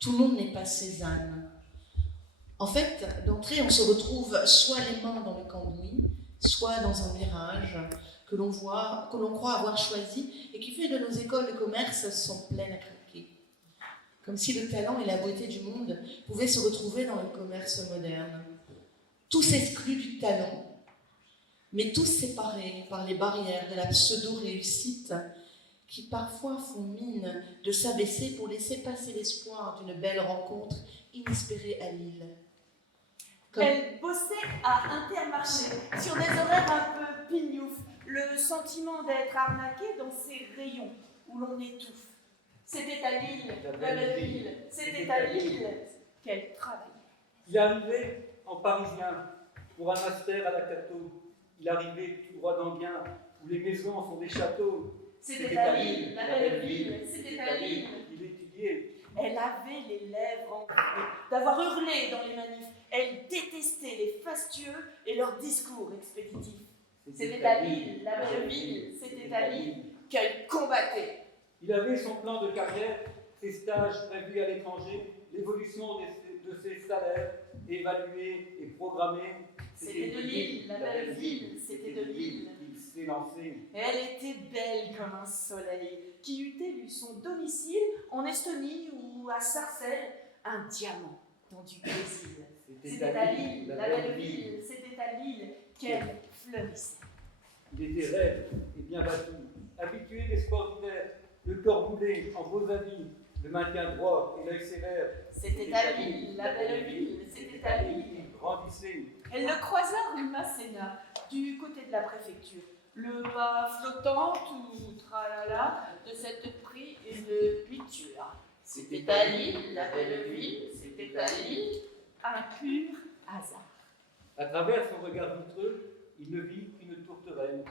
Tout le monde n'est pas Cézanne. En fait, d'entrée, on se retrouve soit les mains dans le cambouis, soit dans un virage que l'on croit avoir choisi et qui fait de nos écoles de commerce sont pleines à craquer. Comme si le talent et la beauté du monde pouvaient se retrouver dans le commerce moderne. Tous exclus du talent, mais tous séparés par les barrières de la pseudo-réussite qui parfois font mine de s'abaisser pour laisser passer l'espoir d'une belle rencontre inespérée à Lille. Elle bossait à Intermarché, sur des horaires un peu pignouf, le sentiment d'être arnaqué dans ces rayons où l'on étouffe. C'était à Lille, la belle ville, c'était à Lille qu'elle travaillait. Il arrivait en parisien pour un master à la Cato. Il arrivait tout droit d'Anguin, où les maisons sont des châteaux. C'était à Lille, la belle ville, c'était à Lille. Il étudiait. Elle avait les lèvres enflées d'avoir hurlé dans les manifs. Elle détestait les fastueux et leurs discours expéditifs. C'était à Lille, la belle ville, c'était à Lille qu'elle combattait. Il avait son plan de carrière, ses stages prévus à l'étranger, l'évolution de ses salaires, évalués et programmés. C'était de Lille, la belle ville, c'était de Lille. Il s'est lancé. Elle était belle comme un soleil, qui eût élu son domicile en Estonie ou à Sarcelles, un diamant dans du Brésil. C'était à Lille, la belle ville, c'était à Lille qu'elle fleurissait. Il était raide et bien battu, habitué des sports d'hiver, le corps roulé en beaux habits, le maintien droit et l'œil sévère. C'était à Lille, la belle ville, c'était à Lille. Il grandissait. Elle le croisa rue Masséna, du côté de la préfecture. Le pas flottant, tout tralala, de cette pris une piqûre. C'était à Lille, la belle ville, c'était à Lille, un pur hasard. À travers son regard vitreux, il ne vit qu'une tourterelle,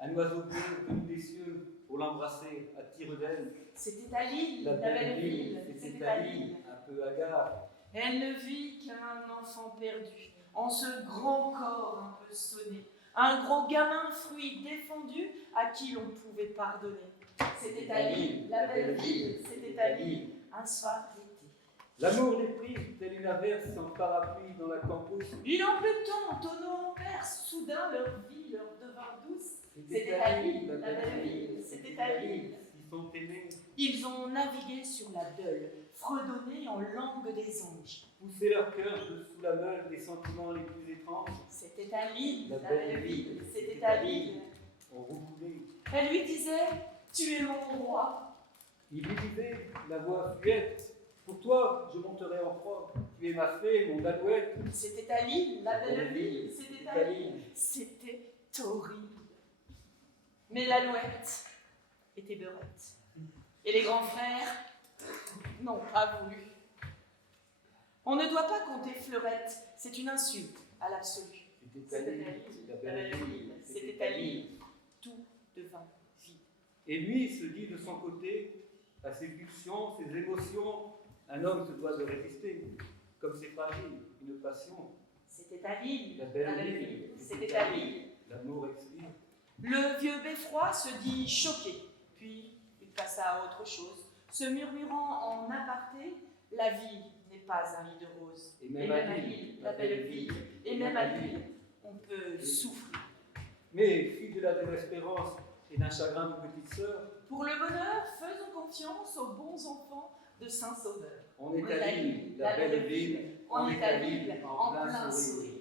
un oiseau bleu venu des cieux pour l'embrasser à tire d'aile. C'était à Lille, la belle ville, c'était à Lille. Un peu hagard. Elle ne vit qu'un enfant perdu, en ce grand corps un peu sonné, un gros gamin fruit défendu à qui l'on pouvait pardonner. C'était à Lille, la belle ville, c'était à Lille, un soir d'été. L'amour les prit, telle une averse en parapluie dans la campus. Il en pluton, tonneau en perse, soudain leur vie leur devint douce. C'était à Lille, la belle ville, c'était à Lille. Ils sont aimés. Ils ont navigué sur la Deule, fredonné en langue des anges. Pousser leur cœur de sous la meule des sentiments les plus étranges. C'était à Lille, la belle ville, c'était à Lille. On roucoulait. Elle lui disait, tu es mon roi. Il lui disait, la voix fluette. Pour toi, je monterai en proie. Tu es ma fée, mon alouette. C'était à Lille, la belle ville, c'était à Lille. C'était horrible. Mais l'alouette était beurette. Et les grands frères n'ont pas voulu. On ne doit pas compter fleurette, c'est une insulte à l'absolu. C'était à Lille, la belle ville, c'était à Lille. Tout devint vide. Et lui se dit de son côté, à ses pulsions, ses émotions, un homme se doit de résister. Comme c'est fragile, une passion. C'était à Lille, la belle ville, c'était à Lille. L'amour expire. Le vieux beffroi se dit choqué, puis il passa à autre chose, se murmurant en aparté, la vie n'est pas un lit de roses. Et même à Lille, la belle ville, et même à Lille, on peut souffrir. Mais, fille de la désespérance et d'un chagrin de petite sœur, pour le bonheur, faisons confiance aux bons enfants de Saint-Sauveur. On est à Lille, la belle ville, on est à Lille, en plein sourire.